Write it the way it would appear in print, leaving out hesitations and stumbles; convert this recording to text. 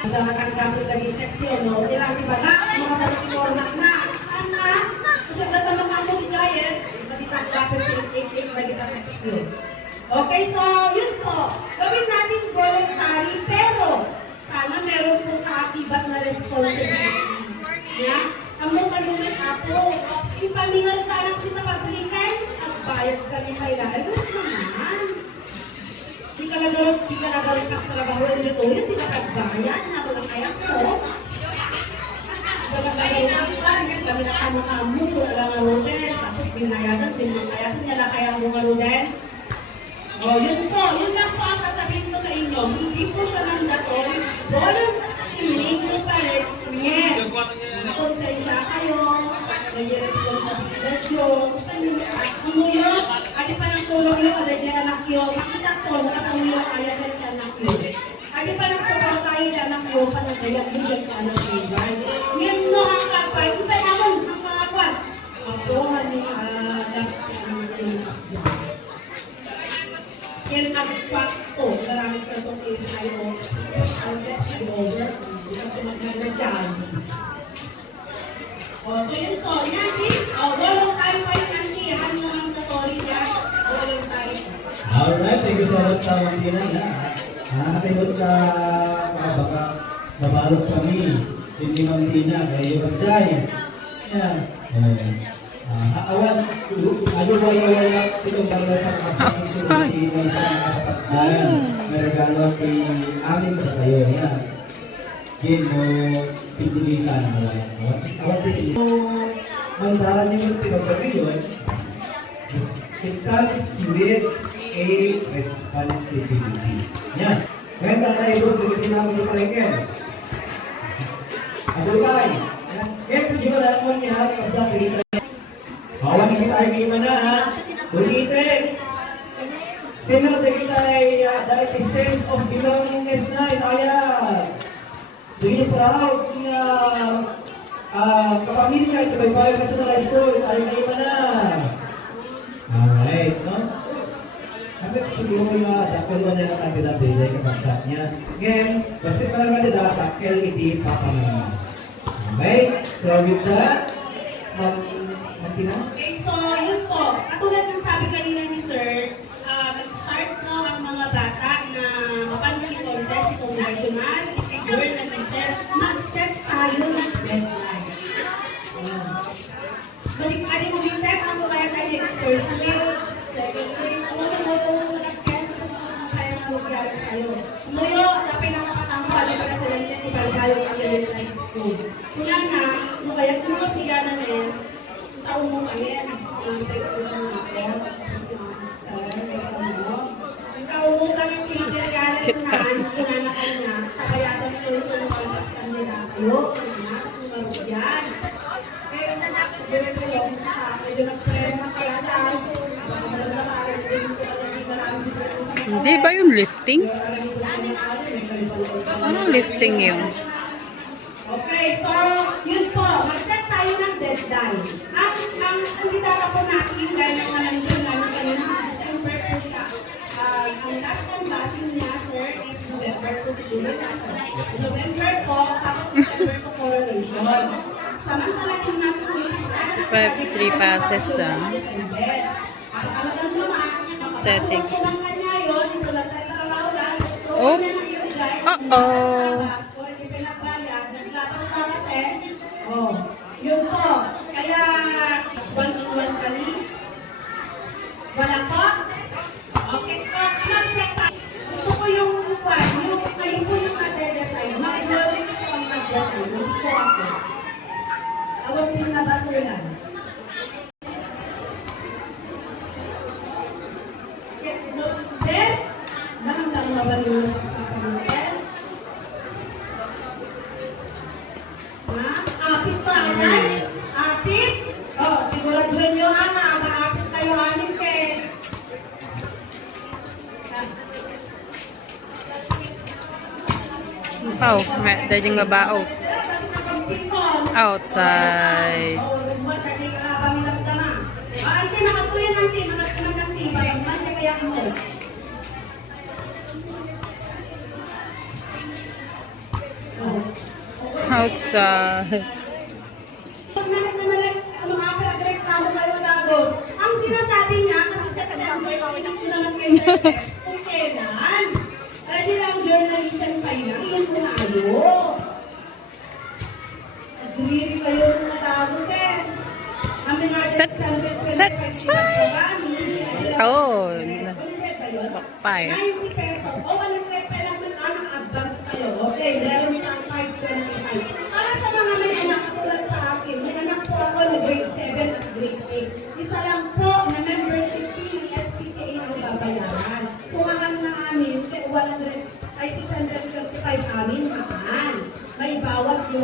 Jangan kami lagi seksi, no. Ilang di mana? Mga pag-format na. Anak, kasi sama kamu di diet, hindi ka dapat i-take lagi sa seksi. Okay, so yun po. Gawin natin voluntary, pero sana meron po kaakibat na responsibility. Yeah? Kamu kalunan ako. Ipamingal ka lang kita paglikan, at bias kami kailangan. Ano naman? Di ka nagalit ka sa trabaho nito, yun, di ka kagbayan, ako na kaya ko. Kami na kamu-kamu, wala nga Roden, tapos binayagan, binayagan niya na kaya mo nga Roden. O, yun po, yun lang po ang sasabihin ko sa inyo, hindi po siya mandatory, bolong sa kiling mo pa rin, yes. Konsensya kayo, nag-responsibilidad yun, umuyot, adi pa ng tulong yun, kada dyan anak yun, makita ko, nakatangyo kaya dyan sa anak yun. Adi pa ng tulong tayo dyan anak yun, panagayak yun dyan sa anak yun. Ngayon mo ang kapay, kung sa'yo naman, ang mga kwan, ako, hani, yan ang fakto, maraming persoonage tayo, ang set and over, ang tumaganda dyan. O, so yun po, yan din, walong tayo pa yung nandiyan mo ang tutorial niya, walong tayo. Alright, thank you so much sa Martina. Nakakatingot ka, baka nabalot kami, hindi Martina, kayo Banjay. Yan. Awan, ano ba yung itong bala sa kapatid may regalo kay amin sa kayo. Yan. Yan mo, pindilitan mo lang. Awan, pindilitan. Mandaran niyo yung pinagsabi yun, it comes with a responsibility. Yan. Ngayon na tayo doon, bigyan namin yung palengken. Adulay. Yan, pwede mo lahat mo niya, kapsa pinita. Awan kita ay gimana ha? Ulitin. Sino kita ay dahil sense of belongingness na kaya be proud niya kapamilya ito ay bayo ka sa school ay gimana. Alright, no? Hanggang siguro yung dakol mo na yung kandidat din ay kapagsak niya. Ngayon, basta pa naman nila sakil iti papamilya. Okay? So with that, Okay, so yun po. Katulad ng sabi kanina ni Sir, nag-start no ang mga bata na mapanood yung contest, itong regional, word na contest, mag-set tayo ng deadline. Balik-ali mo yung test, ano kaya tayo first grade, second grade, ano sa moto mo nag-test, kaya mag-gala tayo. Ngayon, sa pinakakatama, balik ka sa lang yan, ibalik ang deadline school. Kula na, ano kaya kung mga pigana na yan, taon mo kayo, ikaw mo kami pinagalan na, kinanakan niya, kapayagan ko yung kontaktan nila kayo, sumarog yan. Kaya ganito yung medyo nagprema kaya tayo, hindi ba yung lifting? Anong lifting yun? Okay, so yun po, mag-set tayo ng deadline. Ang kandidata po natin, dahil na nandun namin kanina, December po siya. Ang last time batting niya, sir, is November po siguro. November po, tapos December po coronation. Samantala yung natin 3 passes na. Setting. Oh! Uh-oh! Oh, yun po. Kaya, one-on-one kami. Wala po? Okay, so, mag-check tayo. Gusto ko yung one, yung kayo po yung material tayo. Mag-drawing ko ang material tayo. Gusto ko ako. Awag yung nabasulan. Then, nakang mabalulong sa pag-test. Apit pa, anan? Apit? Oh, siguraduhin nyo ha, maapit kayo anin ke. Oh, may dahil nga ba out? Outside. Ay, nakatuloy natin, nakatuloy natin. Parang man, kaya mo. Outside. Pag nalagnalag, mga reklamo kayo dago. Ang sinasabi niya, kasi sa kadamay, hindi ko naman kayo kung kailan. Pwede lang journalism kayo lang, yun po tayo. Agree kayo ng dago, sir. Set. Set. Smile. Oh. Bakpay. 90 pesos. O, 100 pesos naman ang advance kayo. Okay, meron siya 525. Para sa mga may anak tulad sa akin, may anak po ako na grade 7 at grade 8. Isa lang po na membership fee at CTA ang babayaran. Kung ang namin, 100 ay 635 amin, mahal. May bawat 1